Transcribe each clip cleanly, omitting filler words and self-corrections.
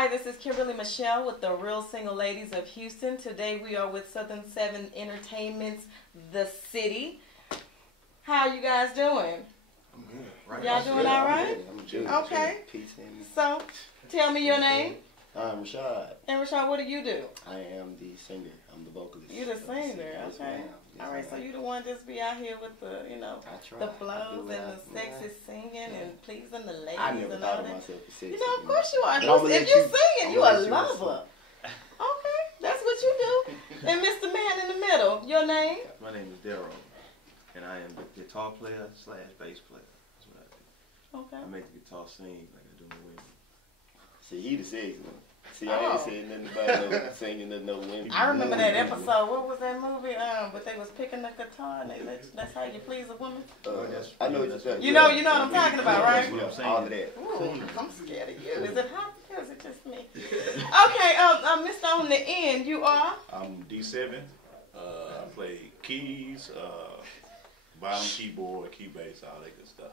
Hi, this is Kimberly Michelle with the Real Single Ladies of Houston. Today we are with Southern 7 Entertainment's The City. How are you guys doing? I'm good. Right. Y'all doing all right? I'm good. Okay. Peace and So, tell me your name. I'm Rashad. And Rashad, what do you do? I am the singer. I'm the vocalist. You the singer, Yes, okay. ma'am. Yes, All right, so ma'am. you the one just be out here with the, I try. the I flows do and what the sexy singing and pleasing the ladies I never and thought all of that. myself as sexy. You know, of course you are. But I'ma let If you're you- singing, you I'ma a let you lover. Okay, that's what you do. And Mr. Man in the middle, your name? My name is Daryl, and I am the guitar player / bass player. That's what I do. Okay. I make the guitar sing like I do my women. See, he the sexy one. See, I Oh. ain't saying nothing about no singing to no women. I remember that episode. What was that movie? But they was picking the guitar and that's how you please a woman. I know what you're saying. You know what I'm talking about, right? That's what I'm saying. All of that. Ooh, I'm scared of you. Is it hot or is it just me? Okay, Mr. On the end, you are? I'm D7. I play keys, bottom keyboard, key bass, all that good stuff.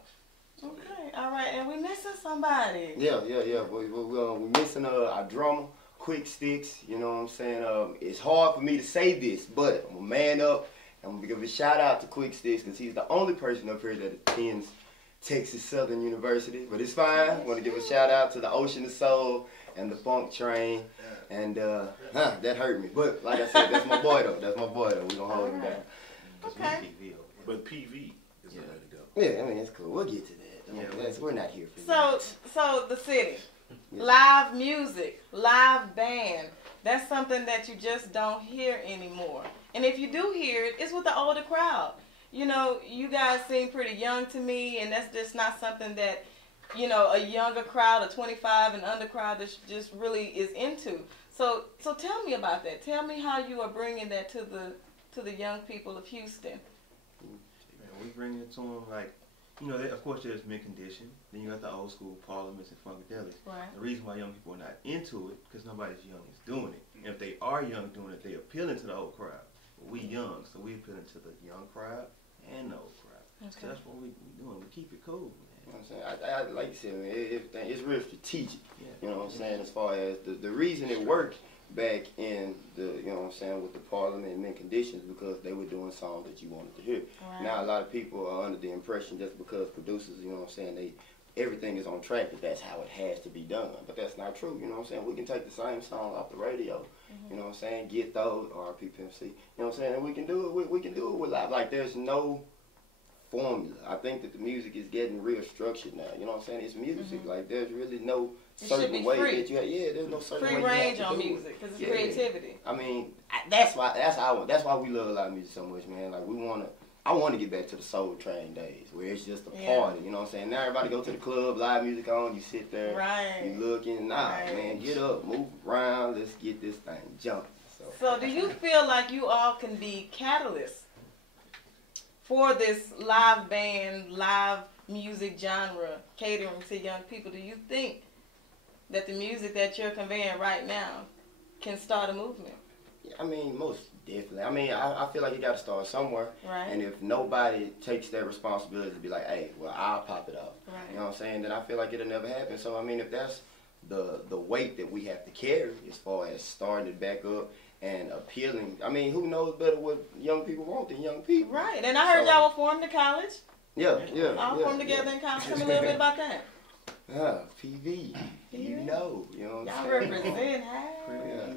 Okay, all right, and we missing somebody. Yeah. We're missing our drummer, Quick Sticks. You know what I'm saying? It's hard for me to say this, but I'm a man up. I'm gonna give a shout out to Quick Sticks because he's the only person up here that attends Texas Southern University. But it's fine. I want to give a shout out to the Ocean of Soul and the Funk Train. And that hurt me. But like I said, that's my boy though. That's my boy though. We gonna hold him down. Okay. But PV is the way to go. Yeah, I mean it's cool. We'll get to that. I mean, we're not here for that. So the city, live music, live band. That's something that you just don't hear anymore. And if you do hear it, it's with the older crowd. You know, you guys seem pretty young to me, and that's just not something that, a younger crowd, a 25 and under crowd just really is into. So tell me about that. Tell me how you are bringing that to the young people of Houston. Man, we bring it to them like, of course there's mid-condition. Then you got the old school parliaments and funkadelics. Right. The reason why young people are not into it, because nobody's young is doing it. And if they are young doing it, they appealing to the old crowd. But we young, so we appealing to the young crowd and the old crowd. Okay. So that's what we doing. We keep it cool, man. You know what I'm saying? I like you said, man, it's real strategic. Yeah. You know what I'm saying? As far as the reason it worked back in the, you know what I'm saying, with the parliament and mint conditions, because they were doing songs that you wanted to hear. Right. Now a lot of people are under the impression just because producers, you know what I'm saying, everything is on track, that that's how it has to be done. But that's not true, you know what I'm saying? We can take the same song off the radio, you know what I'm saying, get those, RP Pimp C, you know what I'm saying, and we can do it with live. Like there's no formula. I think that the music is getting real structured now. You know what I'm saying? It's music. Like there's really no certain way that you have. Yeah, there's no certain Free way range you have on to do music it. because it's Yeah. creativity. I mean, that's why we love live music so much, man. Like I want to get back to the Soul Train days where it's just a party. You know what I'm saying? Now everybody go to the club, live music on, you sit there, Right. you looking. Man, get up, move around, let's get this thing jumping. So do you feel like you all can be catalysts for this live band, live music genre catering to young people? Do you think that the music that you're conveying right now can start a movement? I mean, most definitely. I mean, I feel like you got to start somewhere. Right. And if nobody takes that responsibility to be like, hey, well, I'll pop it off. Right. You know what I'm saying? Then I feel like it'll never happen. So, I mean, if that's the weight that we have to carry as far as starting it back up and appealing, I mean, who knows better what young people want than young people? Right. And I heard y'all were formed in college. Yeah. All formed together in college. Tell me a little bit about that. PV. You know what Y'all I'm saying? represent, hey.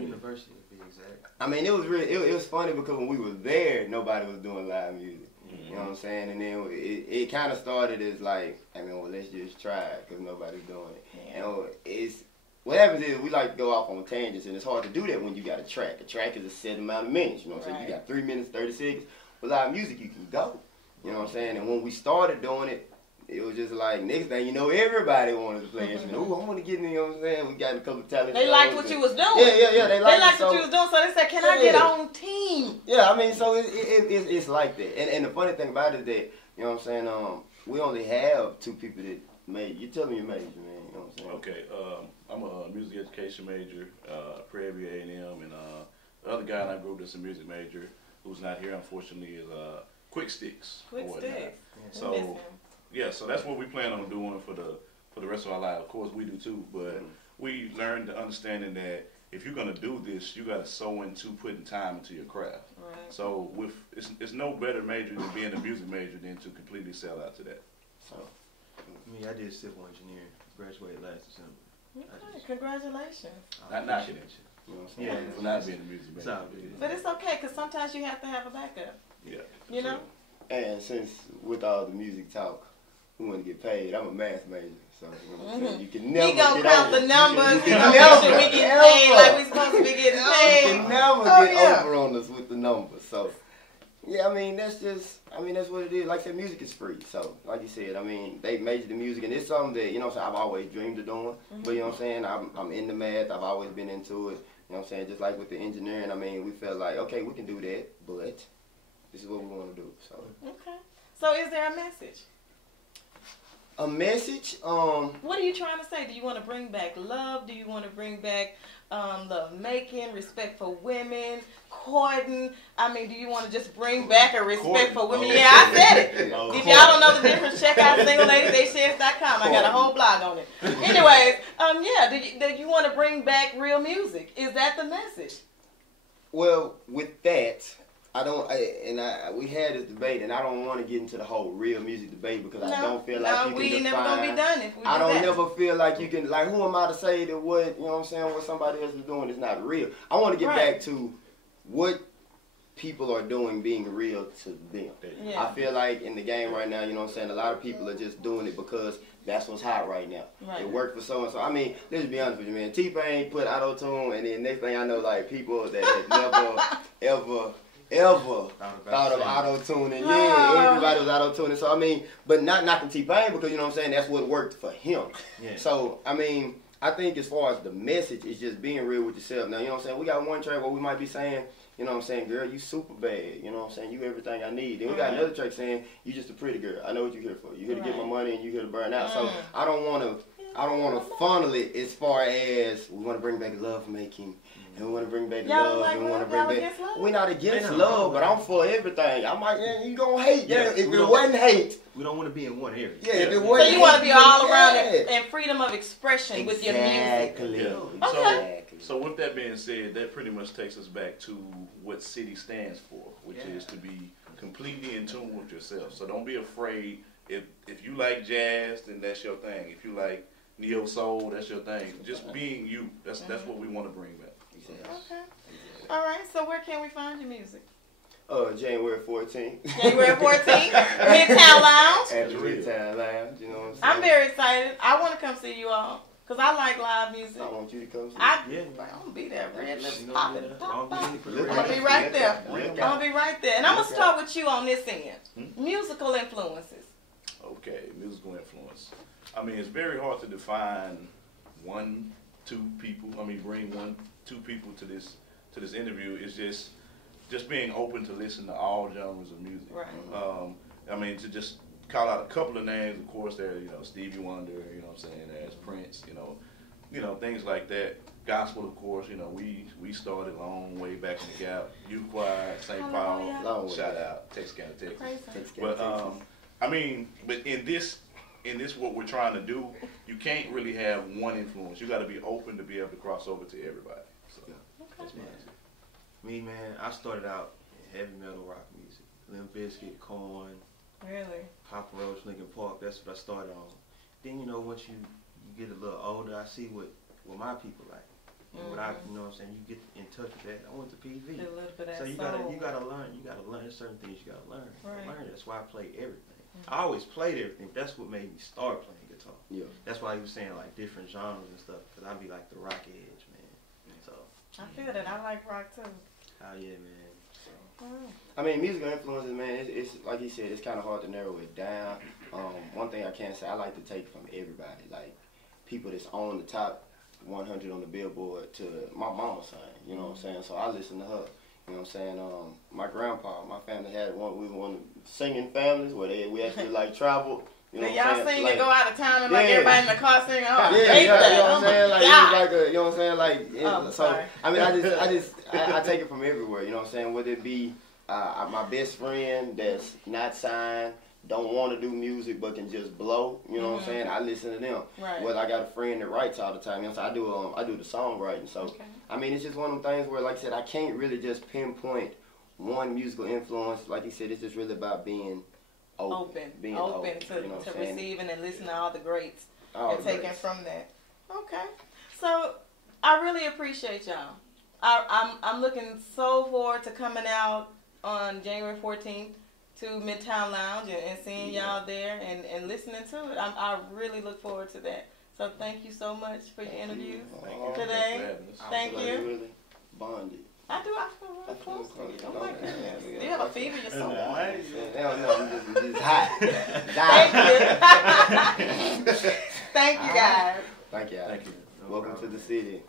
University to be exact. I mean, it was really, it was funny because when we were there, nobody was doing live music. You know what I'm saying? And then it kind of started as like, I mean, well, let's just try it because nobody's doing it. Yeah. What happens is we like to go off on tangents, and it's hard to do that when you got a track. A track is a set amount of minutes. You know what I'm saying? You got 3 minutes, 30 seconds. With live music, you can go. You know what I'm saying? And when we started doing it, it was just like, next thing you know, everybody wanted to play instrument. Ooh, I want to get in, you know what I'm saying? We got a couple of talent They shows liked what you was doing. Yeah, they liked what you was doing, so they said, can I get on team? Yeah, I mean, so it's like that. And the funny thing about it is that, you know what I'm saying, we only have 2 people that made, you tell me your major, man, you know what I'm saying? Okay, I'm a music education major, Prairie A&M, and the other guy in our group that's a music major, who's not here, unfortunately, is Quick Sticks. Quick Sticks. So, yeah, so that's what we plan on doing for the rest of our life. Of course, we do too, but we learned the understanding that if you're gonna do this, you gotta sow into putting time into your craft. Right. So it's no better major than being a music major than to completely sell out to that. So I did civil engineering, graduated last December. Okay, congratulations. Not knocking at you. You know what I'm saying? For not being a music major. But it's okay, because sometimes you have to have a backup. Yeah. You know? And since with all the music talk, we want to get paid. I'm a math major, so you know what I'm saying? You can never He gonna get count over. the numbers. He You gonna can make sure never, we get paid like we supposed to be getting You paid. can never Oh, get yeah. over on us with the numbers. So, yeah, I mean, that's what it is. Like I said, music is free. So, like you said, I mean, they majored in music, and it's something that, you know what I'm saying, I've always dreamed of doing. But, you know what I'm saying, I'm into math. I've always been into it. You know what I'm saying? Just like with the engineering, I mean, we felt like, okay, we can do that, but this is what we want to do. So. Okay. So is there a message? A message? What are you trying to say? Do you want to bring back love? Do you want to bring back love making, respect for women, courting? I mean, do you want to just bring back a respect for women? Oh. Yeah, I said it. Oh, If y'all don't know the difference, check out singleladydayshares.com. I got a whole blog on it. Anyways, yeah, do you want to bring back real music? Is that the message? Well, with that, we had this debate, and I don't want to get into the whole real music debate because I don't feel like you can define. we never gonna be done if we I do don't that. never feel like you can, like, who am I to say that what, you know what I'm saying, what somebody else is doing is not real. I want to get back to what people are doing being real to them. Yeah. I feel like in the game right now, you know what I'm saying, a lot of people are just doing it because that's what's hot right now. Right. It worked for so and so. I mean, let's be honest with you, man. T-Pain put auto-tune, and then next thing I know, like, people that had never, ever thought of auto-tuning. Yeah, everybody was auto-tuning. So, I mean, but not knocking T-Pain because, you know what I'm saying, that's what worked for him. Yeah. So, I mean, I think as far as the message is just being real with yourself. Now, you know what I'm saying, we got one track where we might be saying, you know what I'm saying, girl, you super bad. You know what I'm saying, you everything I need. Then we got another track saying, you just a pretty girl. I know what you're here for. You're here to get my money and you're here to burn out. So, I don't want to funnel it as far as we want to bring back love making. And we want to bring back love, and we want to bring back. We're not against love, but I'm for everything. I'm like, yeah, you gonna hate. Yeah, if it wasn't hate, we don't want to be in one area. Yeah, if it So wasn't you want to be all around it and freedom of expression with your music. Yeah. Okay. So with that being said, that pretty much takes us back to what City stands for, which is to be completely in tune with yourself. So don't be afraid. If you like jazz, then that's your thing. If you like neo soul, that's your thing. Just being you. That's what we want to bring back. Okay. All right. So where can we find your music? January 14th. January 14th, Midtown Lounge. At the Midtown Lounge, you know what I'm saying? I'm very excited. I want to come see you all because I like live music. I want you to come see I'm Yeah. gonna be there. Red lips You know, popping. yeah. Pop, pop. Long as you I'm gonna be right there. Look I'm out. gonna be right there. And I'm gonna start with you on this end. Musical influences. Okay, musical influence. I mean, it's very hard to define one, two people. I mean, bring one, two people to this interview. It's just being open to listen to all genres of music. Right. I mean, to just call out a couple of names. Of course, there, Stevie Wonder. You know what I'm saying? There's Prince. You know things like that. Gospel, of course. We started a long way back in the Gap. Youth Choir, St. Paul. Long way. Shout out, Texas County, Texas. Crazy. But I mean, but in this what we're trying to do, you can't really have one influence. You got to be open to be able to cross over to everybody. So that's my answer. Me, man, I started out in heavy metal rock music. Limp Bizkit, Korn, Really? Papa Roach, Linkin Park. That's what I started on. Then once you get a little older, I see what my people like. And what I, you know what I'm saying, you get in touch with that. I went to PV. A little bit of So you soul. gotta learn. You gotta learn certain things. You gotta learn. Right. Learn. That's why I play everything. I always played everything. But that's what made me start playing guitar. Yeah. That's why he was saying like different genres and stuff. Cause I be like the rock edge, man. So. I feel that. I like rock too. Oh yeah, man. So. I mean, musical influences, man, it's like he said, it's kind of hard to narrow it down. One thing I can say, I like to take from everybody, like people that's on the top 100 on the Billboard to my mama sang, you know what I'm saying? So I listen to her, you know what I'm saying? My grandpa, my family had we were one of the singing families where we actually like traveled. You know Then what I'm y'all saying? sing Like, and go out of town and like Yeah. everybody in the car singing. Oh, I yeah, hate you know that. what I'm Oh my saying? Like, God. it was like a, you know what I'm saying? Like, Oh, so, sorry. I mean, I take it from everywhere, you know what I'm saying? Whether it be my best friend that's not signed, don't want to do music but can just blow, you know what I'm saying? I listen to them. Right. Well, I got a friend that writes all the time. You know, so I do the songwriting. So Okay. I mean, it's just one of them things where, like I said, I can't really just pinpoint one musical influence. Like you said, it's just really about being open, being open to, you know what to I'm saying? receiving and listening to all the greats All and the taking greats. from that. Okay, so I really appreciate y'all. I'm looking so forward to coming out on January 14th to Midtown Lounge and seeing y'all there and listening to it. I really look forward to that. So thank you so much for your interview today. Thank Like, you. really bonded. I feel really close to you. Oh my Okay. goodness. Do you have a fever? You're so warm. Hell no, I'm just hot. Thank you. Thank you guys. Thank you. Thank you. No Welcome problem. to the city.